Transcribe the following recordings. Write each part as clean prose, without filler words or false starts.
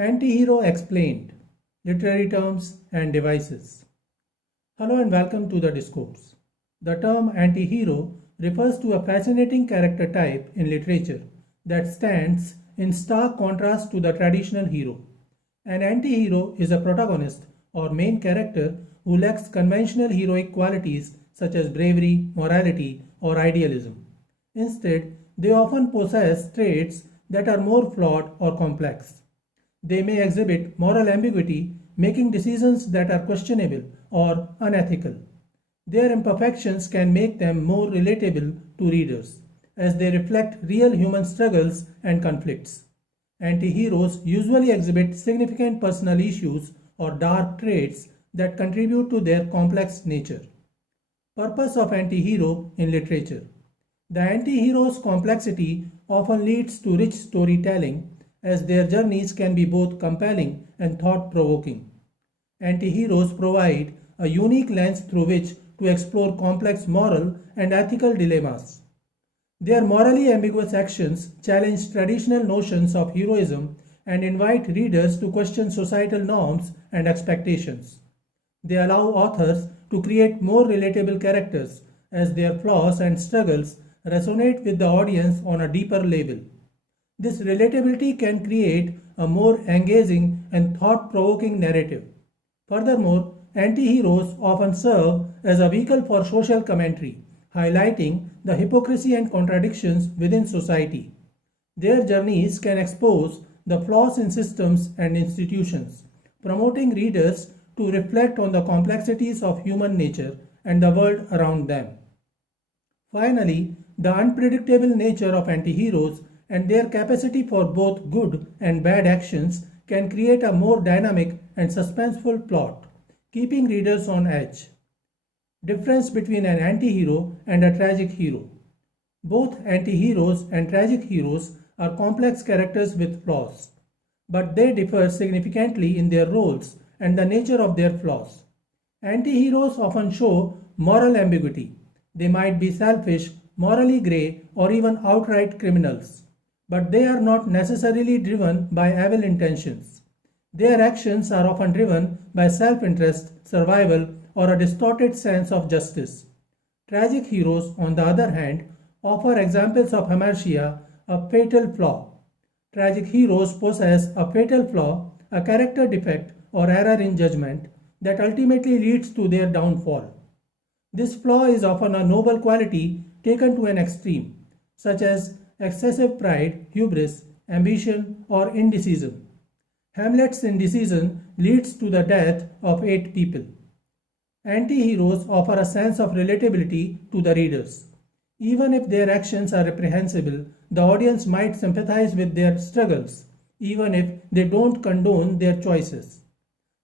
Antihero explained, literary terms and devices. Hello and welcome to the Discourse. The term antihero refers to a fascinating character type in literature that stands in stark contrast to the traditional hero. An antihero is a protagonist or main character who lacks conventional heroic qualities such as bravery, morality, or idealism. Instead, they often possess traits that are more flawed or complex. They may exhibit moral ambiguity, making decisions that are questionable or unethical. Their imperfections can make them more relatable to readers, as they reflect real human struggles and conflicts. Antiheroes usually exhibit significant personal issues or dark traits that contribute to their complex nature. Purpose of antihero in literature. The antihero's complexity often leads to rich storytelling, as their journeys can be both compelling and thought-provoking. Antiheroes provide a unique lens through which to explore complex moral and ethical dilemmas. Their morally ambiguous actions challenge traditional notions of heroism and invite readers to question societal norms and expectations. They allow authors to create more relatable characters as their flaws and struggles resonate with the audience on a deeper level. This relatability can create a more engaging and thought-provoking narrative. Furthermore, anti-heroes often serve as a vehicle for social commentary, highlighting the hypocrisy and contradictions within society. Their journeys can expose the flaws in systems and institutions, promoting readers to reflect on the complexities of human nature and the world around them. Finally, the unpredictable nature of anti-heroes and their capacity for both good and bad actions can create a more dynamic and suspenseful plot, keeping readers on edge. Difference between an anti-hero and a tragic hero. Both anti-heroes and tragic heroes are complex characters with flaws, but they differ significantly in their roles and the nature of their flaws. Anti-heroes often show moral ambiguity. They might be selfish, morally grey, or even outright criminals, but they are not necessarily driven by evil intentions. Their actions are often driven by self-interest, survival, or a distorted sense of justice. Tragic heroes, on the other hand, offer examples of hamartia, a fatal flaw. Tragic heroes possess a fatal flaw, a character defect or error in judgment that ultimately leads to their downfall. This flaw is often a noble quality taken to an extreme, such as excessive pride, hubris, ambition, or indecision. Hamlet's indecision leads to the death of 8 people. Anti-heroes offer a sense of relatability to the readers. Even if their actions are reprehensible, the audience might sympathize with their struggles, even if they don't condone their choices.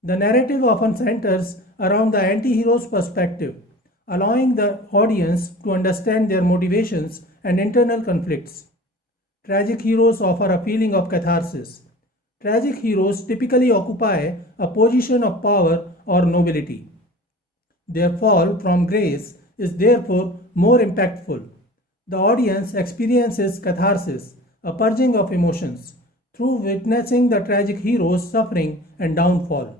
The narrative often centers around the anti-hero's perspective, allowing the audience to understand their motivations and internal conflicts. Tragic heroes offer a feeling of catharsis. Tragic heroes typically occupy a position of power or nobility. Their fall from grace is therefore more impactful. The audience experiences catharsis, a purging of emotions, through witnessing the tragic hero's suffering and downfall.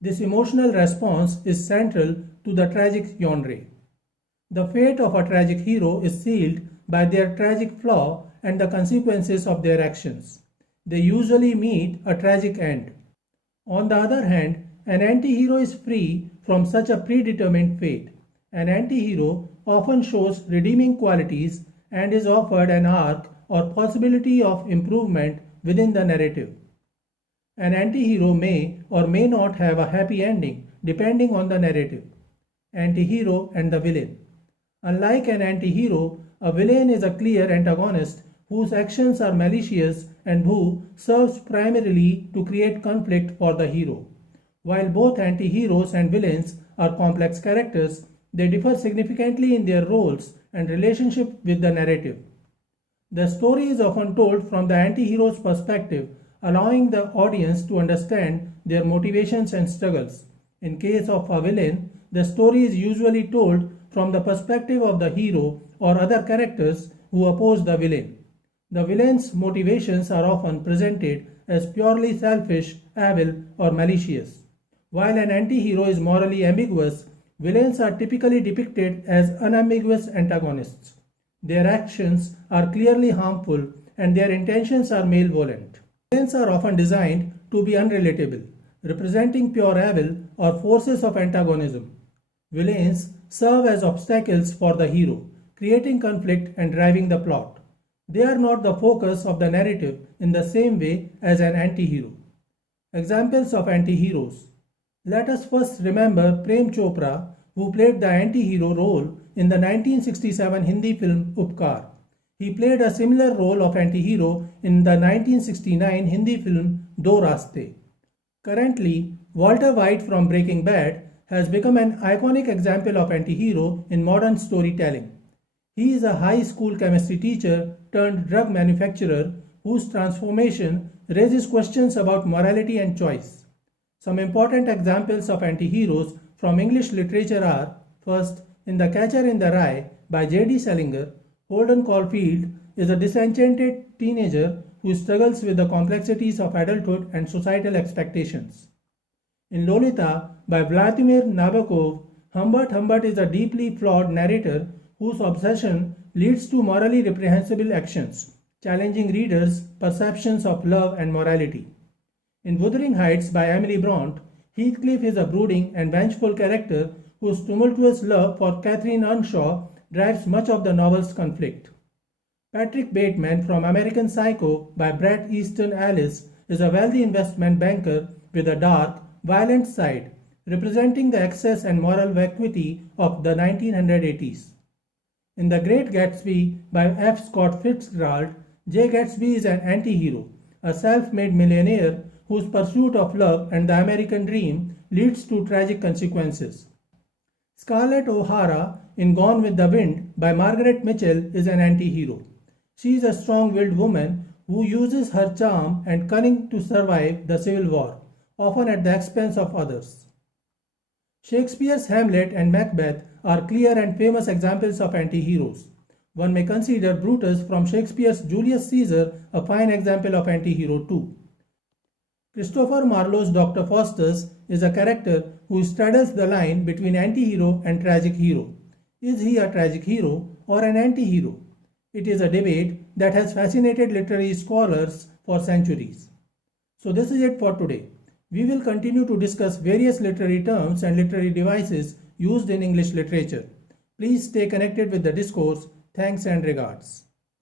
This emotional response is central to the tragic genre. The fate of a tragic hero is sealed by their tragic flaw and the consequences of their actions. They usually meet a tragic end. On the other hand, an anti-hero is free from such a predetermined fate. An anti-hero often shows redeeming qualities and is offered an arc or possibility of improvement within the narrative. An anti-hero may or may not have a happy ending depending on the narrative. Anti-hero and the villain. Unlike an anti-hero, a villain is a clear antagonist whose actions are malicious and who serves primarily to create conflict for the hero. While both anti-heroes and villains are complex characters, they differ significantly in their roles and relationship with the narrative. The story is often told from the anti-hero's perspective, allowing the audience to understand their motivations and struggles. In case of a villain, the story is usually told from the perspective of the hero or other characters who oppose the villain. The villain's motivations are often presented as purely selfish, evil, or malicious. While an anti-hero is morally ambiguous, villains are typically depicted as unambiguous antagonists. Their actions are clearly harmful and their intentions are malevolent. Villains are often designed to be unrelatable, representing pure evil or forces of antagonism. Villains serve as obstacles for the hero, creating conflict and driving the plot. They are not the focus of the narrative in the same way as an anti-hero. Examples of anti-heroes. Let us first remember Prem Chopra, who played the anti-hero role in the 1967 Hindi film Upkar. He played a similar role of anti-hero in the 1969 Hindi film Do Raste. Currently, Walter White from Breaking Bad has become an iconic example of anti-hero in modern storytelling. He is a high school chemistry teacher turned drug manufacturer whose transformation raises questions about morality and choice. Some important examples of anti-heroes from English literature are: first, in The Catcher in the Rye by J.D. Salinger, Holden Caulfield is a disenchanted teenager who struggles with the complexities of adulthood and societal expectations. In Lolita by Vladimir Nabokov, Humbert is a deeply flawed narrator whose obsession leads to morally reprehensible actions, challenging readers' perceptions of love and morality. In Wuthering Heights by Emily Bront, Heathcliff is a brooding and vengeful character whose tumultuous love for Catherine Earnshaw drives much of the novel's conflict. Patrick Bateman from American Psycho by Bret Easton Ellis is a wealthy investment banker with a dark, violent side, representing the excess and moral vacuity of the 1980s. In The Great Gatsby by F. Scott Fitzgerald, J. Gatsby is an anti-hero, a self-made millionaire whose pursuit of love and the American dream leads to tragic consequences. Scarlett O'Hara in Gone with the Wind by Margaret Mitchell is an anti-hero. She is a strong-willed woman who uses her charm and cunning to survive the Civil War, often at the expense of others. Shakespeare's Hamlet and Macbeth are clear and famous examples of anti-heroes. One may consider Brutus from Shakespeare's Julius Caesar a fine example of anti-hero too. Christopher Marlowe's Dr. Faustus is a character who straddles the line between anti-hero and tragic hero. Is he a tragic hero or an anti-hero? It is a debate that has fascinated literary scholars for centuries. So this is it for today. We will continue to discuss various literary terms and literary devices used in English literature. Please stay connected with the discourse. Thanks and regards.